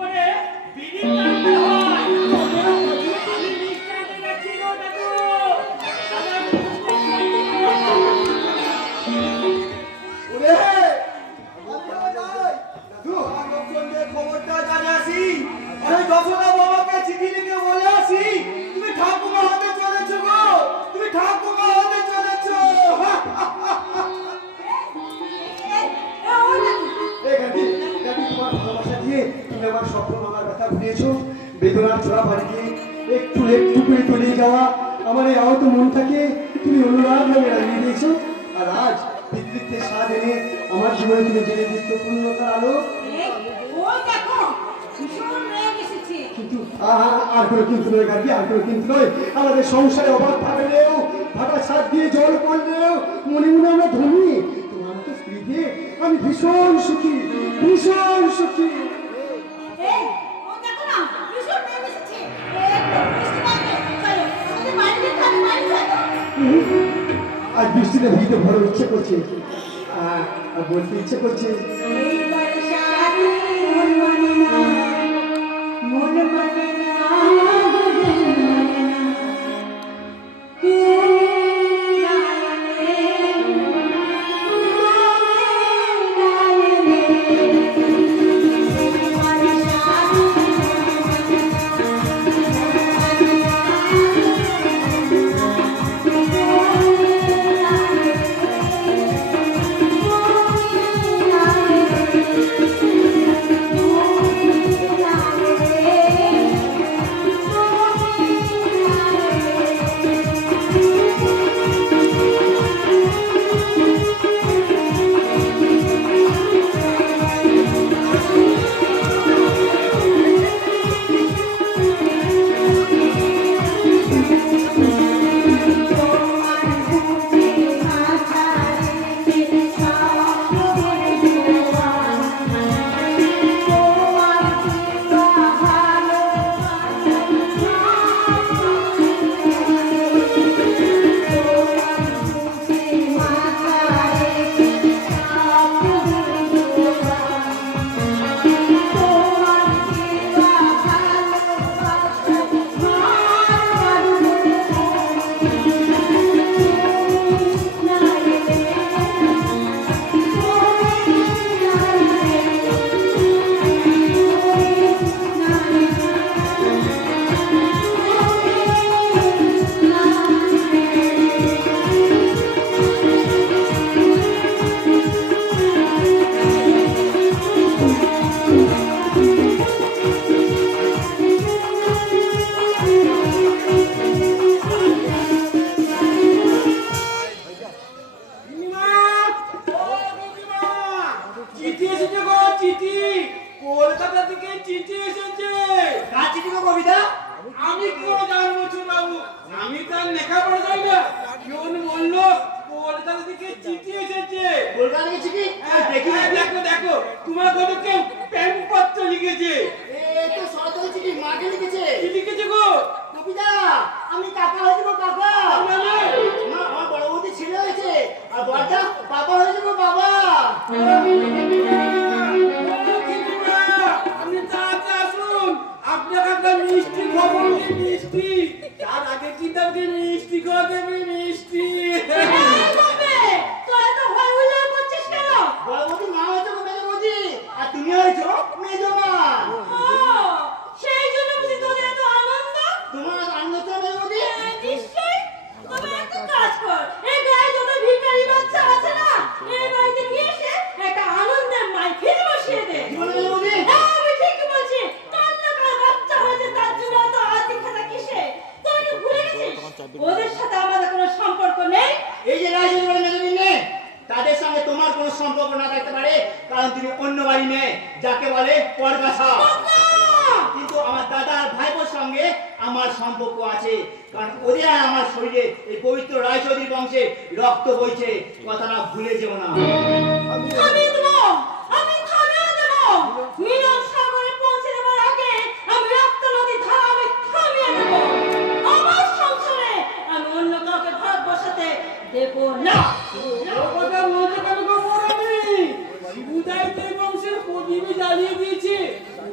করে বিড়ি টানতে হয়। আমি নিঃশ্বাসে যাচ্ছি গো দাদু। খবরটা জানে আসি, আমি যশোদা বাবাকে চিঠি লিখে বলে আসি তুমি ঠাকুমা হতে চলেছো গো, তুমি ঠাকুমা হতে চলেছো। তোমার ভালোবাসা দিয়ে তুমি আমার স্বপ্ন মামার ব্যথা বুঝিয়েছো, বেদনার ছোড়া বাড়ি দিয়ে একটু একটু করে তলিয়ে যাওয়া আমার এই আহত মনটাকে তুমি অনুরাগ ভাবে রাঙিয়ে দিয়েছো। আর আজ পিতৃত্বের স্বাদ এনে আমার জীবনে তুমি জেনে দিচ্ছ পূর্ণতার আলো। কিন্তু আর কোনো কিন্তু নয় গার্গী, আর কোনো কিন্তু নয়। আমাদের সংসারে অভাব থাকলেও, ফাটা ছাদ দিয়ে জল পড়লেও মনে মনে আমরা ধনী। তোমার তো স্ত্রী দিয়ে আমি ভীষণ সুখী, ভীষণ সুখী। আজ বৃষ্টিতে ভিজতে বড় ইচ্ছে করছে, বলতে ইচ্ছে করছে রক্ত বইছে, কথাটা ভুলে যেও না।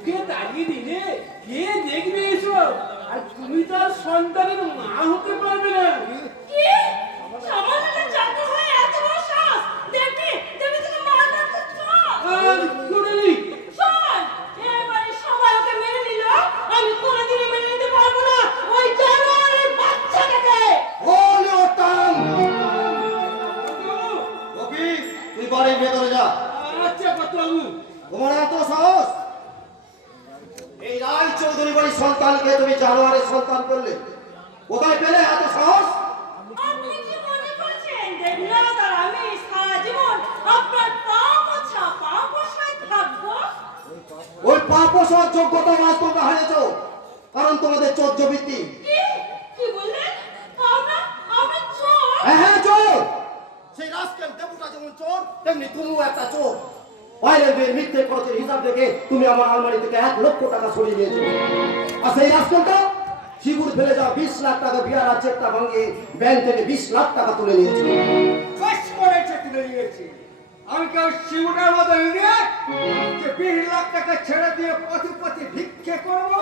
মুখে দাঁড়িয়ে দিলে কে দেখবে এসব? আর তুমি তো আর সন্তানের মা হতে পারবে না। কি? সামান্য জাতি হয়ে এত বড় সাহস! দেখবি তোকে মার করতে চাও! আর কুড়েলি শোন, এবারে সবাই ওকে মেনে নিল, আমি কোনোদিনই মেনে নিতে পারবো না ওই জানোয়ারের বাচ্চাটাকে! বলে ওটান কবি তুই বাড়ির ভেতরে যা। আচ্ছা বাবু, তোমার এত সাহস? এই রায় চৌধুরী বাড়ির সন্তানকে তুমি জানোয়ারের সন্তান করলে, কোথায় পেলে এত সাহস? আপনি কি মনে করছেন দেবনাথ আর আমি সারা জীবন আপনার পা পোছায় থাকবো? ওই পাপসর যোগ্যতা মাছ তোমরা হারিয়েছ, কারণ তোমাদের চোদ্দবৃত্তি। কি? কি বললেন? আমরা চোর? হ্যাঁ চোর। সেই রাস্কেল দেবুটা যেমন চোর, তেমনি তুমিও একটা চোর। বাইরের বের মিথ্যে খরচের হিসাব দেখে তুমি আমার আলমারি থেকে 1 লক্ষ টাকা সরিয়ে নিয়েছো। আর সেই রাস্কেলটা শিবুর ফেলে যাওয়া 20 লাখ টাকা বিয়ার চেকটা ভাঙিয়ে ব্যাংক থেকে 20 লাখ টাকা তুলে নিয়েছে। বেশ করেছে তুলে নিয়েছি। আমি কেউ শিবুটার মতো ইডিয়েট যে 20 লাখ টাকা ছেড়ে দিয়ে পথে পথে ভিক্ষে করবো?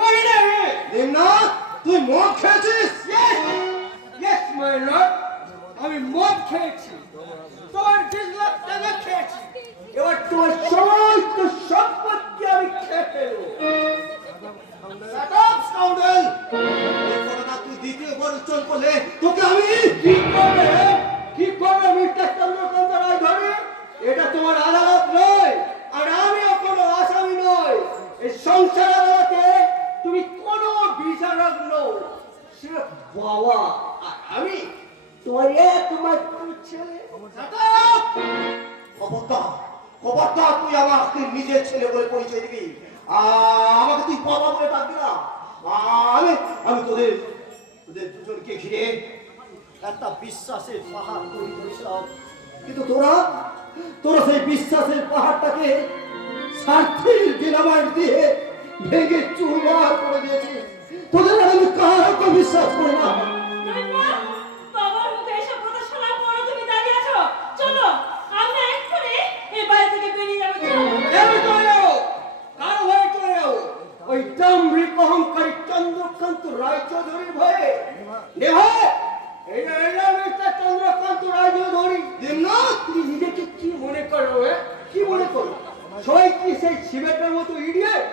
করি না আমি। দেবনাথ, তুই মদ খেয়েছিস? Yes, my lord, আমি মদ খেয়েছি, তোমার 20 লাখ টাকা খেয়েছি, এবার তোমার সমস্ত সম্পত্তি আমি খেয়ে ফেলবো। Shut up, scoundrel! এই কথাটা তুই দ্বিতীয়বার উচ্চারণ করলে তোকে আমি কি করবে মিস্টার চন্দ্রকান্ত রায়ধরে? এটা তোমার আদালত নয়, আর আমিও কোনো আসামি নই। এই সংসার আদালতে তুমি কোনো বিচারক নও, সে বাবা আর আমি তোমার একমাত্র ছেলে। Shut up! খবরদার তুই আমাকে নিজের ছেলে বলে পরিচয় দিবি, আমাকে তুই বাবা বলে ডাকবি না। আমি তোদের দুজনকে ঘিরে একটা বিশ্বাসের পাহাড় তৈরি করেছিলাম, কিন্তু তোরা সেই বিশ্বাসের পাহাড়টাকে স্বার্থের ডিনামাইট দিয়ে ভেঙে চুরমার করে দিয়েছিস। তোদের আমি কাউকে বিশ্বাস করি না। দেবনাথ, বাবার মুখে এসব কথা শোনার পরও তুমি দাঁড়িয়ে আছো? চলো, আমরা এক্ষুনি এই বাড়ি থেকে বেরিয়ে যাবো। চলো। আমি চলে যাবো, কারো ভয়ে চলে যাবো? ওই দাম্ভিক অহংকারী চন্দ্রকান্ত রায়চৌধুরীর ভয়ে? এই মিস্টার চন্দ্রকান্ত রায়চৌধুরী, দেবনাথ, তুমি নিজেকে কি মনে করো? কি মনে করো সবাই কি সেই শিবেটার মতো ইডিয়েট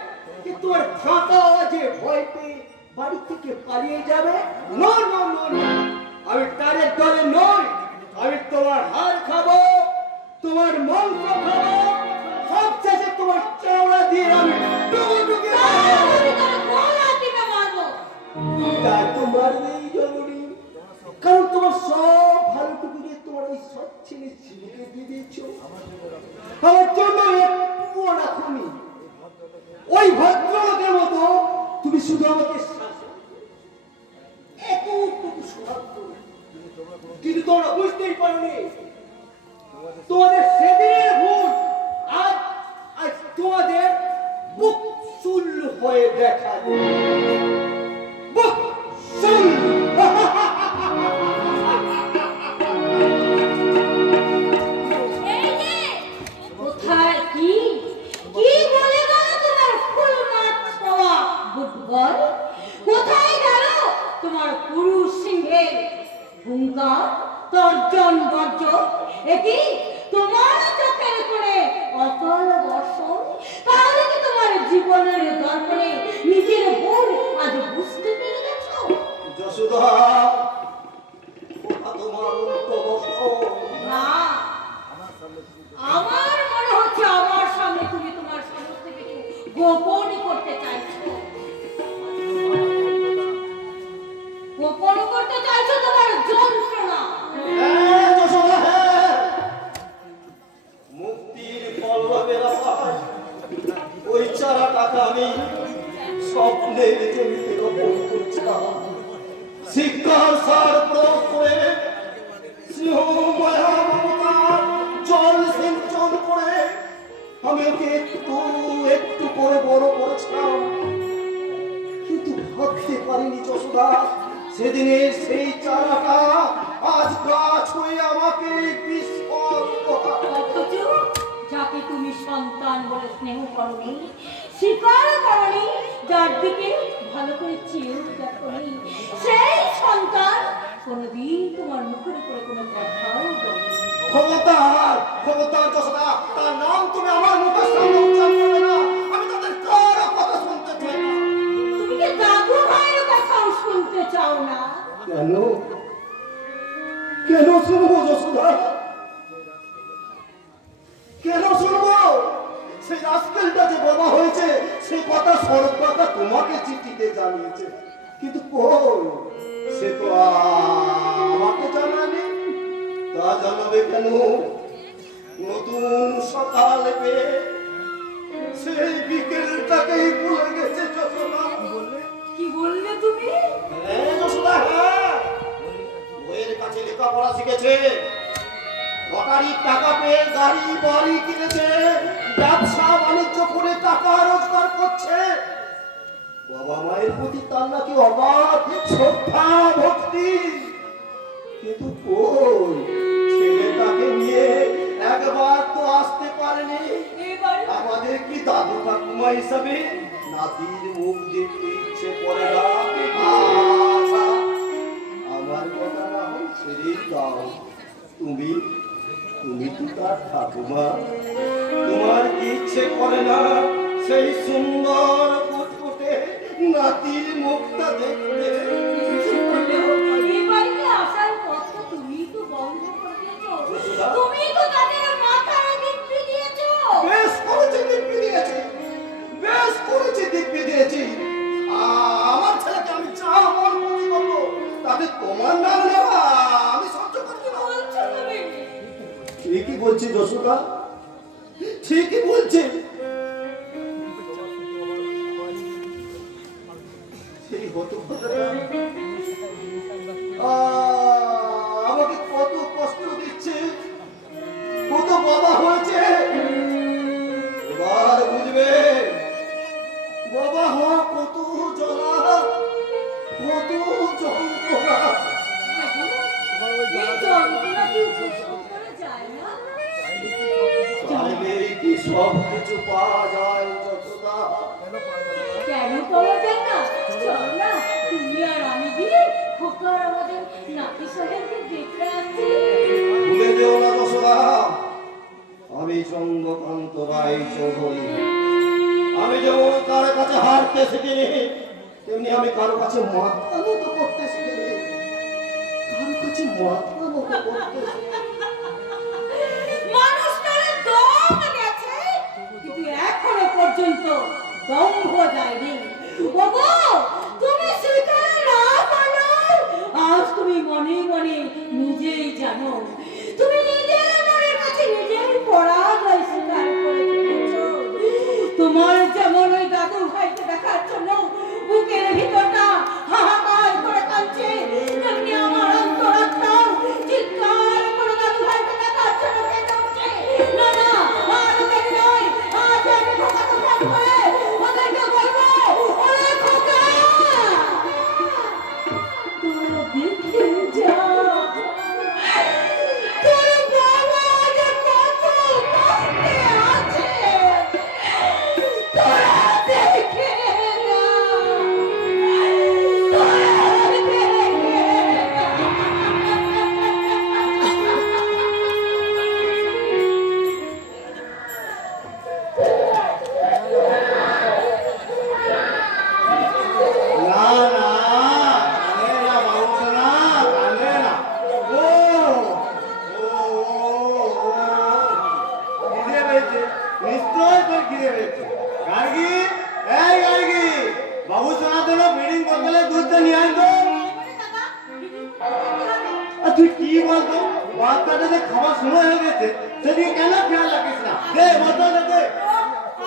কি তোমার ফাঁকা আওয়াজে ভয় পেয়ে বাড়ি থেকে পালিয়ে যাবে? নো নো নো নো, আমি তাদের দলে নই। আমি তোমার হাড় খাবো, তোমার মাংস খাবো, সব শেষে তোমার চামড়া দিয়ে আমি টুকটুকি আমি তোর গলা টিপে মারবো। তাই তো মারবেই জরুরি, কারণ তোমার সব ভালোটুকু দিয়ে তোমার ওই সৎ ছেলে শিবুকে দিয়ে দিয়েছো। আমার জন্য একটুও রাখুনি। ওই ভদ্রলোকের মতো তুমি শুধু আমাকে শাসন, এতটুকু স্বভাব করো। কিন্তু তোমরা বুঝতেই পারোনি তোমাদের সেদিনের ভুল আজ তোমাদের বুক চুল হয়ে দেখা দেবে। বুক চুল। এই যে, কোথায় কি বলে গেল তোমার ফুলমাত ছোঁয়া বুদ্ধর? কোথায় গেল তোমার পুরুষ সিংহের হুঙ্কার, তর্জন গর্জন? একি তোমার চোখের করে অতল বর্ষণ? তাহলে কি তোমার জীবনের দর্পণে নিজের ভুল আজ বুঝতে পেরে গেছো? যশোদা, ওটা তোমার উল্টো বর্ষণ। না, আমার মনে হচ্ছে আমার সামনে তুমি তোমার সমস্ত কিছু গোপন করতে চাইছো। গোপন করতে চাইছো তোমার যন্ত্রণা। হ্যাঁ, যশোদা, হ্যাঁ। মুক্তির পল্লবের আশায় ওই চারা টাকা আমি স্বপ্নের জমিতে রোপণ করছিলাম। শিক্ষার সার প্রয়োগ করে স্নেহ মায়া মমতার জল সিঞ্চন করে আমি ওকে একটু করে বড় করেছিলাম, কিন্তু ভাবতে পারিনি যশোদা সেদিনের সেই চারাটা আজ গাছ হয়ে আমাকে অথচ যাকে তুমি সন্তান বলে স্নেহ করনি, সে কোনোদিন তোমার মুখের উপরে কোনো কথাও বলিনি। খবরদার খবরদার যশোদা, তার নাম তুমি আমার মুখের সামনে উচ্চারণ করবে না। আমি তাদের কারো কথা শুনতে চাই না। তুমি কি দাদু ভাইয়ের কথাও শুনতে চাও না? কেন কেন শুনবো যশোদা, কেন শুনবো? সেই রাস্কেলটা যে বাবা হয়েছে সেই কথা শরৎ কথা তোমাকে চিঠিতে জানিয়েছে, কিন্তু কই সে তো আমাকে জানানি। তা জানাবে কেন? নতুন সকাল পেয়ে সেই বিকেলটাকেই ভুলে গেছে যশোদা। কি বললে তুমি? হ্যাঁ যশোদা, হ্যাঁ, বইয়ের কাছে লেখাপড়া শিখেছে, লটারির টাকা পেয়ে গাড়ি বাড়ি কিনেছে, ব্যবসা বাণিজ্য করে টাকা রোজগার করছে। বাবা মায়ের প্রতি তার নাকি অবাধ শ্রদ্ধা ভক্তি, কিন্তু কই ছেলেটাকে নিয়ে একবার তো আসতে পারেনি। এবারে আমাদের কি দাদু ঠাকুমা হিসাবে নাতির মুখ দেখতে ইচ্ছে করে না? আচ্ছা, আমার কথা না হয় ছেড়েই দাও। তুমি তুমি তো তার ঠাকুমা, তোমার কি ইচ্ছে করে না সেই সুন্দর ফুটফুটে নাতির মুখটা দেখতে? কিছু করলেও এই বাড়িতে আসার পথটা তুমিই তো বন্ধ করে দিয়েছো। তুমিই তো তাদের মাথায় দিব্যি দিয়েছো। বেশ করেছে দিব্যি দিয়েছি, বেশ করেছে দিব্যি দিয়েছি। আমার ছেলেকে আমি যা মন খুশি করবো, তাতে তোমার নাম নেওয়া আমি সহ্য করবো না। বলছো তুমি? ঠিকই বলছি যশোদা, ঠিকই বলছি। সেই হতভাগাটা আমাকে কত কষ্ট দিচ্ছে, কত বাবা হয়েছে, এবার বুঝবে বাবা হওয়া কত জ্বালা, কত যন্ত্রণা। এই যন্ত্রণা কি উপশম করা যায় না? চাইলেই কি সব কিছু পাওয়া যায় যশোদা? কেন পাওয়া যায় না? চলো না, তুমি আর আমি গিয়ে খোকা আর আমাদের নাতি সাহেবকে দেখে আসছি। ভুলে যেও না যশোদা, আমি চন্দ্রকান্ত রায় চৌধুরী। আমি যেমন কারো কাছে হারতে শিখিনি, তেমনি আমি কারো কাছে মাথা নত করতে শিখিনি, কারো কাছে মাথা নত করতে শিখিনি। মানুষটার দম গেছে, কিন্তু এখনো পর্যন্ত দম্ভ যায়নি। ওগো, তুমি স্বীকার না করো, আজ তুমি মনে মনে নিজেই জানো, তুমি নিজের মনের কাছে নিজেই পরাজয় স্বীকার করে ফেলেছো। তোমার যেমন ওই দাদু ভাইকে দেখার জন্য বুকের ভিতরটা হাহাকার করে কাঁদছে, তেমনি আমার অন্তরাত্মাও চিৎকার করে দাদু ভাইকে দেখার জন্য কেঁদে উঠছে। না না, আর দেরি নয়, আজ আমি খোকাকে ফোন করে ওদেরকে বলবো, ওরে খোকা, তোরা দেখে যা তোর বাবা যে কত কষ্টে আছে, তোরা দেখে যা, তোরা দেখে না না, কাঁদে না বাবু, না কাঁদে না। ও ও ও, খিদে পেয়েছে, নিশ্চয় তোর খিদে পেয়েছে। গার্গী, এই গার্গী, বাবু শোনার জন্য ফিডিং বোতলে দুধটা নিয়ে আসবো। আর তুই কি বলতো, বাচ্চাটা যে খাবার সময় হয়ে গেছে সেদিকে কেন খেয়াল রাখিস না? দে বোতলটা দে।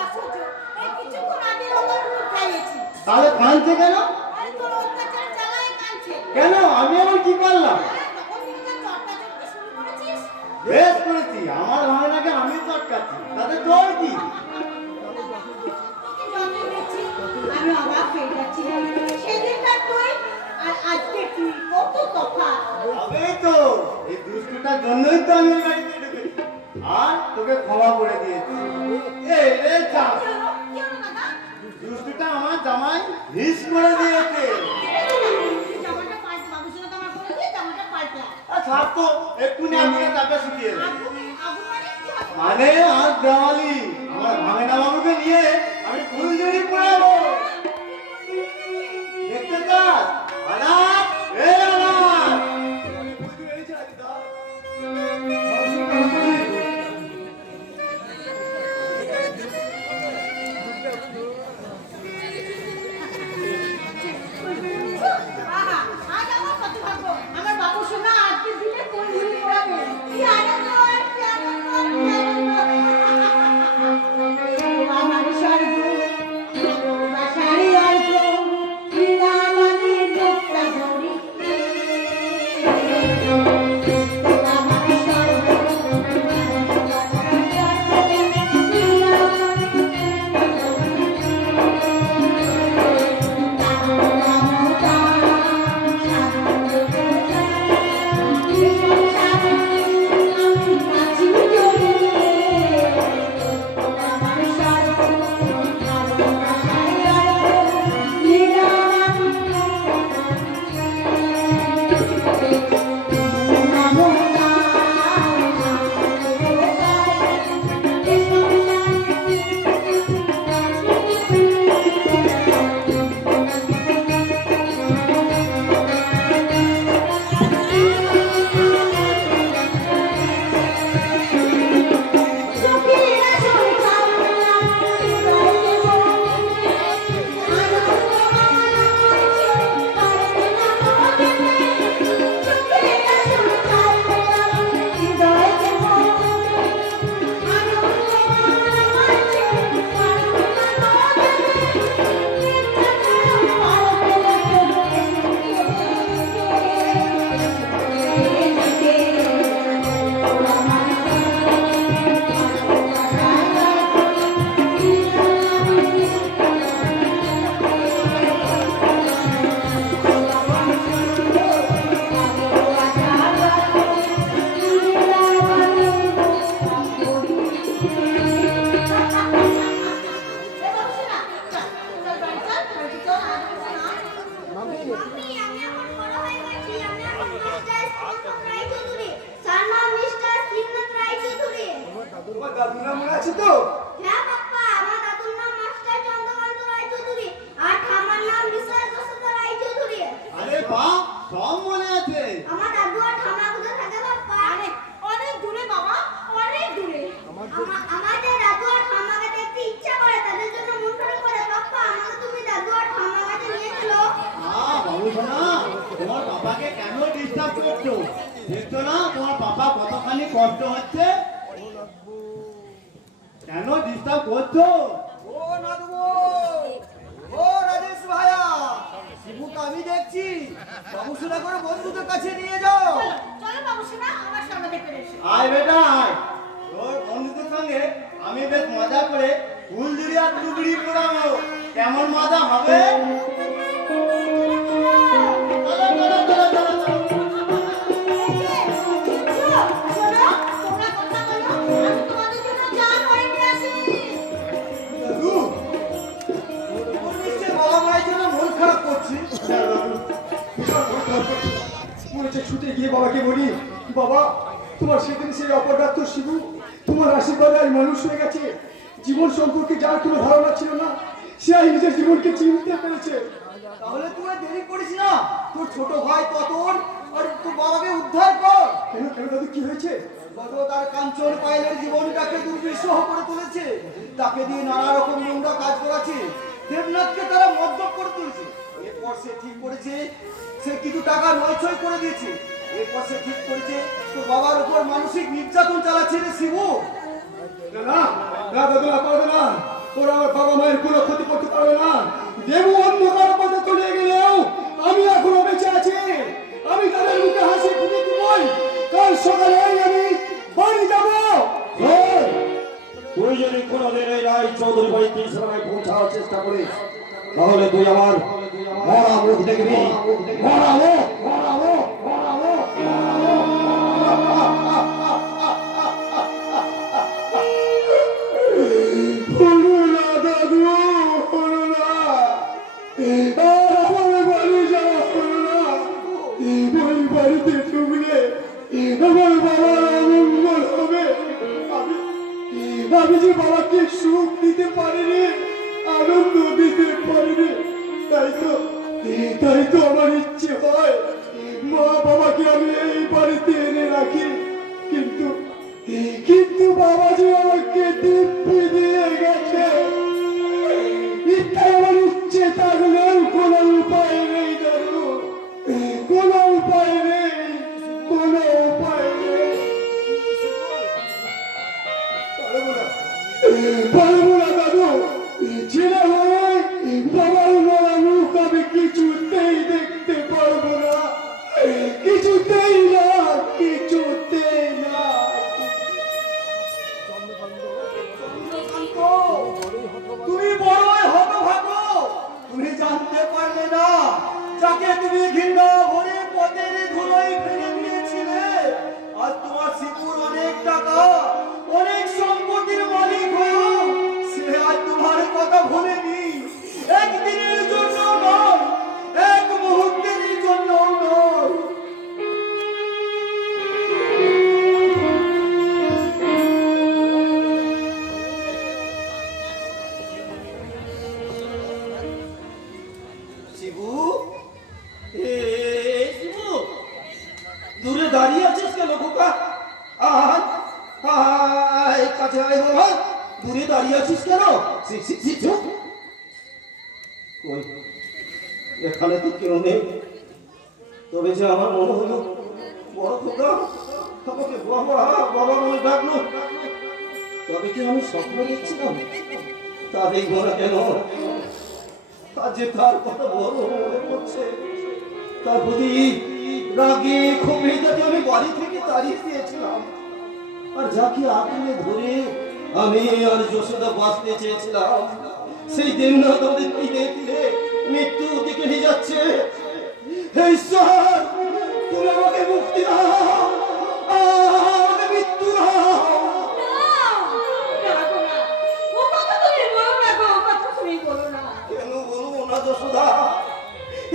আশ্চর্য, এই কিছুক্ষণ আগে ওদের মুখ খাইয়েছি। তাহলে কাঁদছে কেন? আরে তোর অত্যাচার জ্বালায় কাঁদছে। কেন আমি আবার কি করলাম? তখন থেকে তো চটটা চটকে শুরু করেছিস। বেশ করেছি, আমার ভাবনাকে আমি চটকাচ্ছি, তাতে তোর কি? তোকে যতই দেখছি, আমি অবাক হয়ে যাচ্ছি। সেদিনকার তুই আর আজকে তুই কত তফাৎ। তবেই তো, এই দুষ্টুটার জন্যই তো আমি এই বাড়িতে ঢুকেছি, আর তোকে ক্ষমা করে দিয়েছি। এই রে যা, কি হলো? কি হলো দাদা? দুষ্টুটা আমার জামাই হিস করে দিয়েছে। জামাটা পাল্টে, বাবুর সঙ্গে তো আমার বলে দিয়ে জামাটা পাল্টে। থাক তো এক্ষুনি আমি টাকা শিখিয়ে দেব। আগুন মানে কি হবে? মানে আজ দেওয়ালি আমার ভাঙেনা বাবুকে নিয়ে আমি ফুলঝুরি পড়াবো। দেখতে চাস? আনাপ এ আনাপ আহা, আজ আমার কত ভাগ্য। আমার বাবু সোনা আজকের দিনে কোন ঘুরি পড়াবে। কি আনন্দ আর কি আনন্দ আর কি আনন্দ। আমার স্বর্গ, বাসারি অল্প, ক্রীড়াবাদী মুক্তা ধরি। আমার স্বর্গ, বাসারি অল্প, ক্রীড়াবাদী তোমার দাদুর নাম মনে আছে তো? হ্যাঁ বাপ্পা, আমার দাদুর নাম মাস্টার চন্দ্রকান্ত রায়চৌধুরী আর ঠাম্মার নাম মিসেস যশোদা রায়চৌধুরী। আরে বাহ সব মনে আছে। আমার দাদু আর ঠাম্মা কোথায় থাকে বাপ্পা? অনেক দূরে বাবা, অনেক দূরে। আমাদের দাদু আর ঠাম্মাকে দেখতে ইচ্ছা করে, তাদের জন্য মন খারাপ করে। বাপ্পা, আমাকে তুমি দাদু আর ঠাম্মার কাছে নিয়ে চলো। বাবু সোনা তোমার বাবাকে কেন ডিস্টার্ব করছো? দেখছো না তোমার বাবা কতখানি কষ্ট হচ্ছে? কেন ডিস্টার্ব করছো? ও নাদুগো, ও রাজেশ ভাইয়া, শিবুকে আমি দেখছি। বাবু সোনা করে বন্ধুদের কাছে নিয়ে যাও। চলো, চলো বাবু সোনা, আমার সামনে দেখতে এসো। আয় বেটা আয়, তোর বন্ধুদের সঙ্গে আমি বেশ মজা করে ফুলঝুরি আর টুকরি পড়াবো। কেমন মজা হবে? চলো, চলো, চলো, চলো, চলো। শোনো, তোমরা কথা বলো, আমি তোমাদের জন্য চা করে নিয়ে আসি। দাদু, ওর নিশ্চয়ই বাবা মায়ের জন্য মন খারাপ করছি। মনে হচ্ছে ছুটে গিয়ে বাবাকে বলি, বাবা তোমার সেদিন সেই অপরাধ শিবু তোমার আশীর্বাদে আজ মানুষ হয়ে গেছে। জীবন সম্পর্কে যার কোনো ধারণা ছিল না, সে আজ নিজের জীবনকে চিনতে পেরেছে। তাহলে তুই আর দেরি করিস না, তোর ছোট ভাই ততন আর তোর বাবাকে উদ্ধার কর। কেন কেন দাদু, কি হয়েছে? গত তার কাঞ্চন পায়েলের জীবনটাকে দুর্বিষহ করে তুলেছে, তাকে দিয়ে নানা রকম নোংরা কাজ করাচ্ছে, দেবনাথকে তারা মদ্যপ করে তুলেছে। এরপর সে ঠিক করেছে সে কিছু টাকা নয়ছয় করে দিয়েছে। এরপর সে ঠিক করেছে তোর বাবার উপর মানসিক নির্যাতন চালাচ্ছে রে শিবু। না না দাদু, না পারবে না, ওরা আমার বাবা মায়ের কোনো ক্ষতি করতে পারবে না। দেব অন্ধকার পথে চলে গেলেও আমি এখনো বেঁচে আছি। আমি তাদের মুখে হাসি ফুটে দিবই। কাল সকালে আমি বাড়ি যাবো। তুই যদি কোনোদিন এই রায় চৌধুরী বাড়ি ৩০ টাকায় পৌঁছানোর চেষ্টা করিস, তাহলে তুই আমার মরা মুখ দেখবি। মরা মুখ, মরা মুখ, মরা মুখ, মরা মুখ। হলো না দাদু, হলো না। আমার বাড়ি যাওয়া হলো না। ওই বাড়িতে ঢুকলে আমার বাবার অমঙ্গল হবে। আমি যে বাবাকে সুখ দিতে পারিনি, আনন্দ দিতে পারিনি, তাই তো আমার ইচ্ছে হয় মা বাবাকে আমি এই বাড়িতে এনে রাখি। কিন্তু কিন্তু বাবা যে আমাকে দিব্যি দিয়ে গেছে, আমার ইচ্ছে থাকলেও কোনো উপায় নেই দাদু, কোনো উপায় নেই, কোনো উপায় নেই। পারবো না দাদু, ছেলে হয়ে বাবার মরা মুখ আমি কিছুতেই দেখতে পারবো না, কিছুতেই না, কিছুতেই না। তুমি বড়ই হতভাগ্য, তুমি জানতে পারলে না যাকে তুমি ঘৃণা ভরে পথের ধুলোয় ফেলে দিয়েছিলে, আজ তোমার শিপুর অনেক টাকা, অনেক সম্পত্তির মালিক হয়েও সে আজ তোমার কথা ভুলেনি। একদিনের জন্য নয়, এক মুহূর্তের জন্য নয়। শিবু, শিবু, দূরে দাঁড়িয়ে আছিস কেন খোকা? আয় আয়, কাছে আয় বাবা। দূরে দাঁড়িয়ে আছিস কেন? কই, এখানে তো কেউ নেই। তবে যে আমার মনে হলো বড় খোকা আমাকে বাবা বাবা বলে ডাকলো, তবে কি আমি স্বপ্ন দেখছিলাম? তা দেখবো না কেন? আজ যে তার কথা বড় মনে পড়ছে, তার প্রতি রাগে ক্ষোভে যাতে আমি বাড়ি থেকে তাড়িয়ে দিয়েছিলাম, আর যাকে আঁকড়ে ধরে আমি আর যশোদা বাঁচতে চেয়েছিলাম, সেই দিন না তাদের তীরে তীরে মৃত্যু দিকে নিয়ে যাচ্ছে। হে ঈশ্বর, তুমি আমাকে মুক্তি দাও, আমাকে মৃত্যু দাও। কেন বলবো না যশোদা?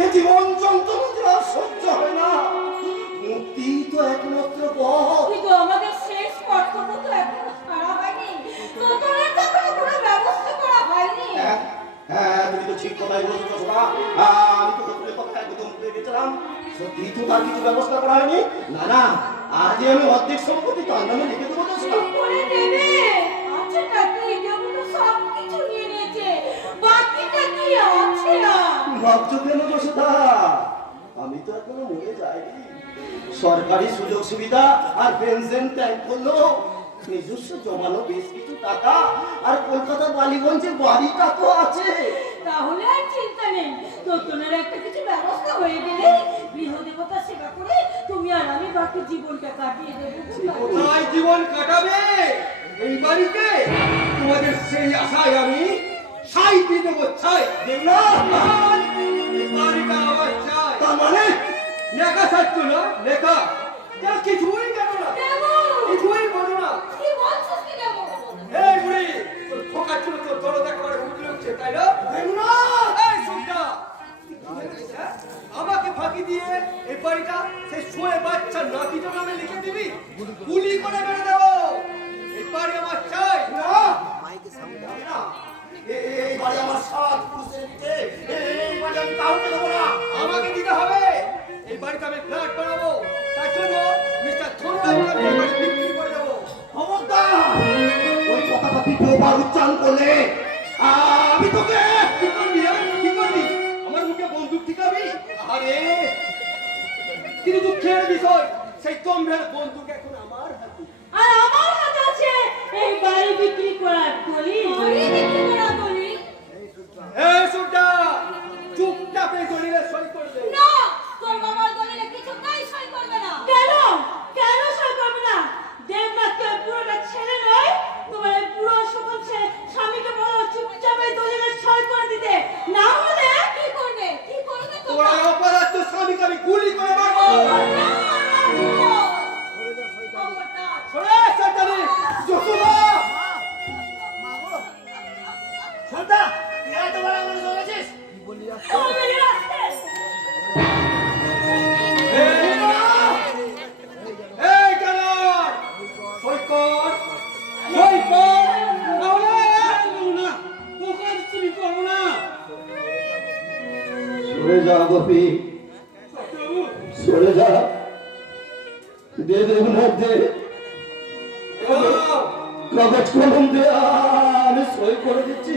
এ জীবন যন্ত্রণা যে আর সহ্য হয় না, মুক্তি তো একমাত্র পথ। কিন্তু আমাদের শেষ কর্তব্য তো এখনো সারা হয়নি, তোদের তো কোনো ব্যবস্থা করা হয়নি। হ্যাঁ, তুমি তো ঠিক কথাই বলছো যশোদা। আমি তো তোদের কথা একদম ভুলে গেছিলাম। সত্যি তো তার কিছু ব্যবস্থা করা হয়নি। না না, আজ আমি অর্ধেক সম্পত্তি তার নামে লিখে দেবো যশোদা। করে দেবে? আচ্ছা টাকি যেমন সব কিছু নিয়ে নিয়েছে, বাকিটা কি আছে আর? ভাবছো কেন যশোদা? আমি তো এখনো মরে যাইনি। সরকারি সুযোগ সুবিধা আর পেনশন ত্যাগ করলো, নিজস্ব জমানো বেশ কিছু টাকা, আর কলকাতা বালিগঞ্জে বাড়িটা তো আছে। তাহলে আর চিন্তা নেই, নতুনের একটা কিছু ব্যবস্থা হয়ে গেলে গৃহদেবতা সেবা করে তুমি আর আমি বাকি জীবনটা কাটিয়ে দেবো। কোথায় জীবন কাটাবে? এই বাড়িতে তোমাদের সেই আশায় আমি ছাই দিয়ে দেবো, ছাই দেব না। এই বাড়িটা আমার চাই। তার মানে লেখা থাকতো না, লেখা যা কিছুই কেন না, কিছুই বলো না। কি বলছিস কি দেবো? এই বুড়ি, তোর খোকা ছিল, তোর দরদ একেবারে উঠলে উঠছে, তাই না? দেব না। এই সুলতা, আমাকে ফাঁকি দিয়ে এই বাড়িটা সেই শুয়ে বাচ্চা নাতিটার নামে লিখে দিবি, গুলি করে মেরে দেবো। এই বাড়ি আমার চাই না। না, এই বাড়ি আমার সাত পুরুষের দিতে, এই বাড়ি আমি কাউকে দেবো না। আমাকে দিতে হবে। এই বাড়িতে আমি ফ্ল্যাট বানাবো, তার জন্য মিস্টার থরুরাইকে আমি এই বাড়ি বিক্রি করে দেবো। খবরদার, ওই কথাটা দ্বিতীয়বার উচ্চারণ করলে আমি তোকে কি করবি? কি করবি? আমার মুখে বন্দুক টিকাবি? আরে কিন্তু দুঃখের বিষয়, সেই তোমরা বন্দুক এখন আমার হাতে। আর আমার হাতে আছে এই বাড়ি বিক্রি করার দলিল। বিক্রি করার দলিল? এই সুলতা, চুপচাপ এই দলিলে সই করে দে। না, তোর বাবার দলিলে কিছুতেই সই করবে না। কেন? কেন সই করবে না? দেবনাথ তো পুরোটা ছেলে নয়, তোমার এই পুরো সকল স্বামীকে বলো চুপচাপ এই দলিলে সই করে দিতে, না হলে কি করবে? কি করবে তোরা অপরাধ তো স্বামীকে আমি গুলি করে মারবো। সরে শয়তানি যশোদা। গোপী সরে যা, বেদের মধ্যে কাগজ কলম দেয়া আমি সই করে দিচ্ছি।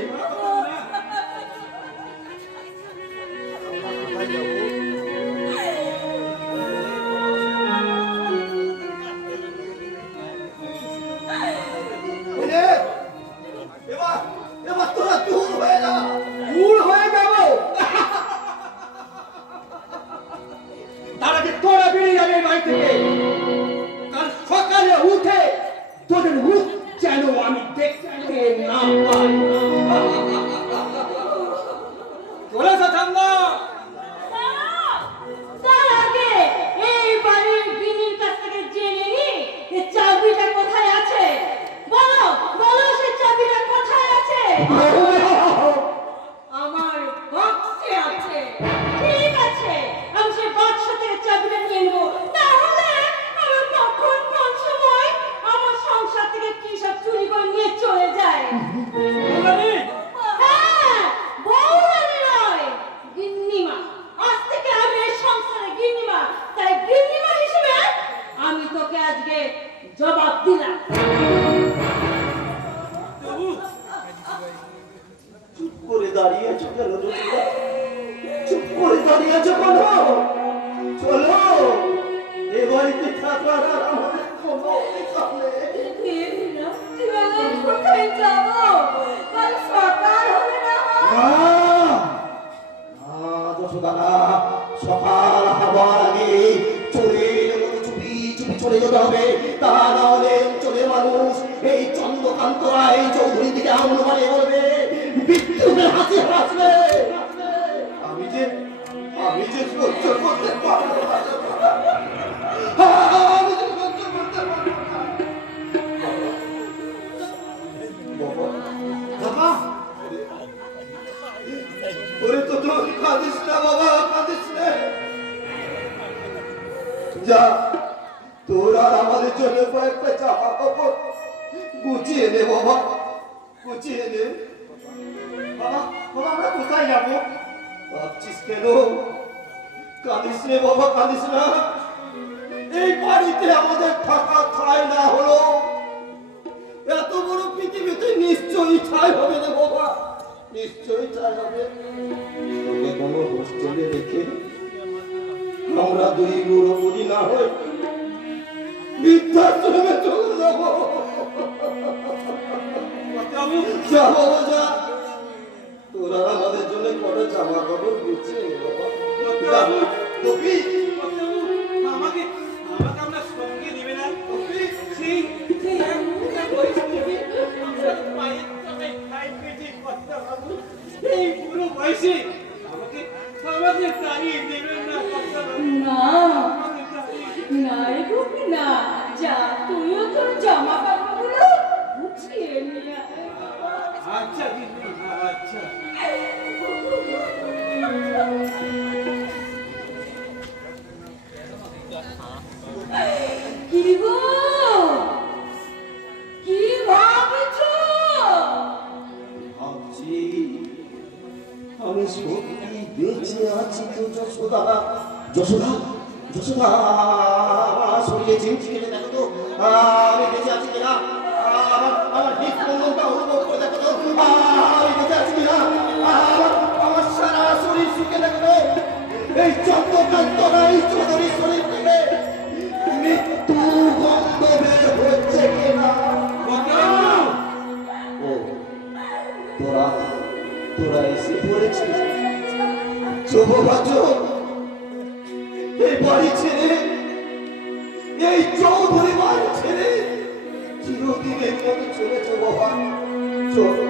এবার এবার তোরা দূর হয়ে যা। দূর হয়ে যাব, তার আগে তোরা বেরিয়ে যাবে এই বাড়ি থেকে। কাল সকালে উঠে তোদের মুখ যেন আমি দেখতে না পাই। চলে যা ঠান্ডা। তার আগে এই বাড়ির গিন্নির কাছ থেকে জেনে নি যে চাবিটা কোথায় আছে। বলো বলো সে চাবিটা কোথায় আছে? আমার বাক্সে আছে। ঠিক আছে, আমি সেই বাক্স থেকে চাবিটা নিয়ে নেবো। তাহলে আমি কখন কোন সময় আমার সংসার থেকে কি সব চুরি করে নিয়ে চলে যায়। হ্যাঁ, বউরানী নয়, গিন্নিমা। আজ থেকে আমি এই সংসারে গিন্নিমা। তাই গিন্নিমা হিসেবে আমি তোকে আজকে জবাব দিলাম। চুপ করে দাঁড়িয়ে আছো কেন জটিলা? চুপ করে দাঁড়িয়ে আছো কেন? চলো, এ বাড়িতে থাকার আর আমাদের কোনো অধিকার নেই। কোথায় যাবো? কাল সকাল হবে না হয়? যশোদানা, সকাল হবার আগে চোরের মতো চুপি চুপি চলে যেতে হবে। তা না হলে অঞ্চলের মানুষ এই চন্দ্রকান্ত রায় চৌধুরী দিকে আঙুল মানে বলবে, বিদ্যুতের হাসি হাসবে। আমি যে সহ্য করতে পারবো না যশোদা। আমি যে সহ্য করতে পারবো না। বাবা, ওরে তো তোর কাঁদিস না বাবা, কাঁদিস না। যা, তোর আর আমাদের জন্য কয়েকটা জামা কাপড় গুছিয়ে নে বাবা, গুছিয়ে নে। বাবা, বাবা আমরা কোথায় যাবো? ভাবছিস কেন? কাঁদিস নে বাবা, কাঁদিস না। এই বাড়িতে আমাদের থাকা ঠাঁই না হলো এত বড় পৃথিবীতে নিশ্চয়ই ঠাঁই হবে রে বাবা, নিশ্চয়ই ঠাঁই হবে। তোকে কোনো হোস্টেলে রেখে আমরা দুই বুড়ো বুড়ি না হই বৃদ্ধাশ্রমে চলে যাবো। যা বাবা যা, তোরা আমাদের জন্য কটা জামা কাপড় গুছিয়ে নে বাবা। যা, গোপী, আমাকে আপনার সঙ্গে নেবে না? সেই একটা পরিস্থিতি আমার মায়ের তলায় খাই পেটে কষ্ট বাবু। এই পুরো বয়সে আমাকে তাড়িয়ে দেবেন না কর্তা বাবু। না না রে গোপী, না। যা, তুইও তোর জামা কাপড়গুলো গুছিয়ে নিয়ে আয়। আচ্ছা দিদি, আচ্ছা। কি গো, কি ভাবছো? ভাবছি আমি সত্যি বেঁচে আছি তো যশোদা। যশোদা, যশোদা, শরীরে ঝিমঝি কেটে দেখো তো আমি বেঁচে আছি কিনা। আমার হৃদস্পন্দনটা অনুভব করে দেখো তো আমি বেঁচে আছি কিনা। আমার সারা শরীর শুকে দেখো তো এই চন্দ্রকান্ত রায় চৌধুরীর শরীর থেকে মৃত্যু গন্ধ বের হচ্ছে কিনা। ও, তোরা এসে পড়েছিস। সৌভাগ্য, এই বাড়ি ছেড়ে, এই চৌধুরী বাড়ি ছেড়ে চিরদিনের মতো চলেছে বাবা। চলো।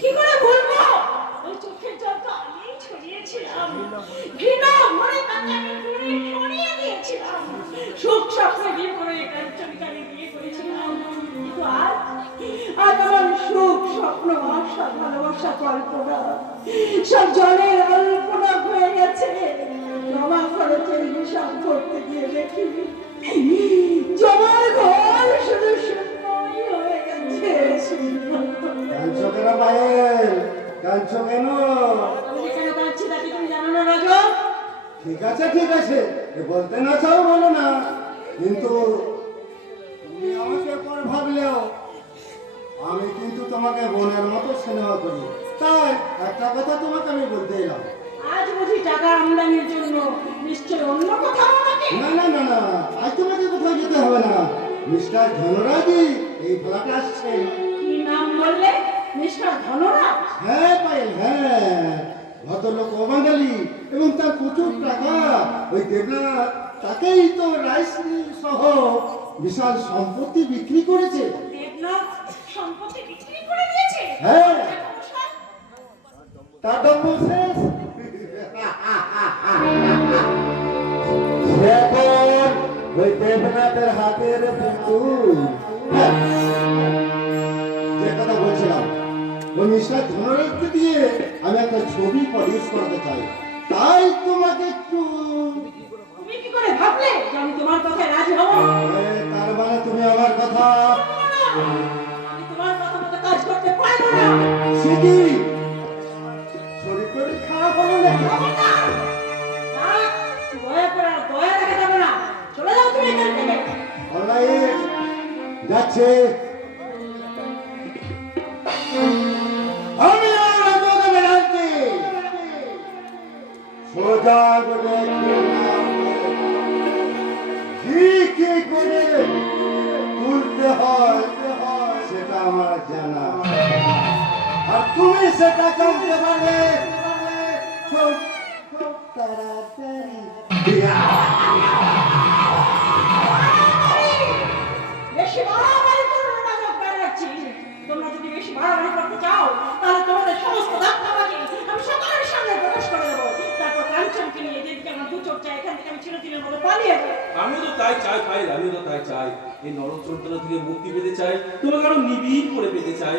কি করে বলবো? ওই চোখের জলটা আমি ছড়িয়েছিলাম, ঘৃণা মনে তাকে আমি দূরে সরিয়ে দিয়েছিলাম, সুখ স্বপ্ন দিয়ে করে কাঞ্চনকে আমি বিয়ে করেছিলাম। কিন্তু আজ আমার সুখ স্বপ্ন আশা ভালোবাসা কল্পনা সব জলের অল্পনা হয়ে গেছে। জমা খরচের হিসাব করতে গিয়ে দেখি জমার ঘর শুধু শূন্যই হয়ে গেছে। কাঁদছো কেন পায়েল? কাঁদছো কেন? আমি যে কেন কাঁদছি তা কি তুমি জানো না রাজা? ঠিক আছে ঠিক আছে, এ বলতে না চাও বলো না, কিন্তু তুমি আমাকে পর ভাবলেও আমি কিন্তু তোমাকে বোনের মতো স্নেহ করি। তাই একটা কথা তোমাকে আমি বলতে এলাম। আজ বুঝি টাকা আমদানির জন্য নিশ্চয় অন্য কোথাও নাকি? না না না না, আজ তোমাকে কোথাও যেতে হবে না। মিস্টার ধনরাজি এই ফলাটা আসছে। কি নাম বললে? মিস্টার ধনরাজ? হ্যাঁ পায়েল, হ্যাঁ, ভদ্রলোক অবাঙালি এবং তার প্রচুর টাকা। ওই দেবনাথ তাকেই তো রাইস মিল সহ বিশাল সম্পত্তি বিক্রি করেছে। দেবনাথ সম্পত্তি বিক্রি করে দিয়েছে? হ্যাঁ, তার দম্ভ শেষ। সে এখন ওই দেবনাথের হাতের পুতুল। হ্যাঁ, যে কথা বলছিলাম, ওই মিস্টার ধনরাজকে দিয়ে আমি একটা ছবি প্রডিউস করতে চাই। তাই তোমাকে একটু তুমি কি করে ভাবলে যে আমি তোমার কথায় রাজি হব? তার মানে তুমি আমার কথা আমি তোমার কথা মতো কাজ করতে পারবো না। সে কি শরীর টরীর খারাপ হলো নাকি? থাক, দয়া করে আর দয়া দেখা যাবে না। চলে যাও তুমি এখান থেকে। অলরাইট, যাচ্ছে। আমি আর রাজা বেড়াচ্ছি সোজা করে কি করে তুলতে হয় সেটা আমার জানা, আর তুমি সেটা করতে পারলে খুব খুব তাড়াতাড়ি। বেশি বাড়াবাড়ি করো না, নাটক বাড়াচ্ছি। তোমরা যদি বেশি বাড়াবাড়ি করতে চাও তাহলে তোমাদের সমস্ত ধাক্কাবাজি আমি সকলের সামনে প্রকাশ করে দেবো। তারপর কাঞ্চনকে নিয়ে যেদিকে আমার দু চোখ চাই এখান থেকে আমি চিরদিনের মতো পালিয়ে যাবো। আমিও তো তাই চাই ভাই, আমিও তো তাই চাই। এই নরক যন্ত্রণা থেকে মুক্তি পেতে চাই, তোমাকে আরো নিবিড় করে পেতে চাই।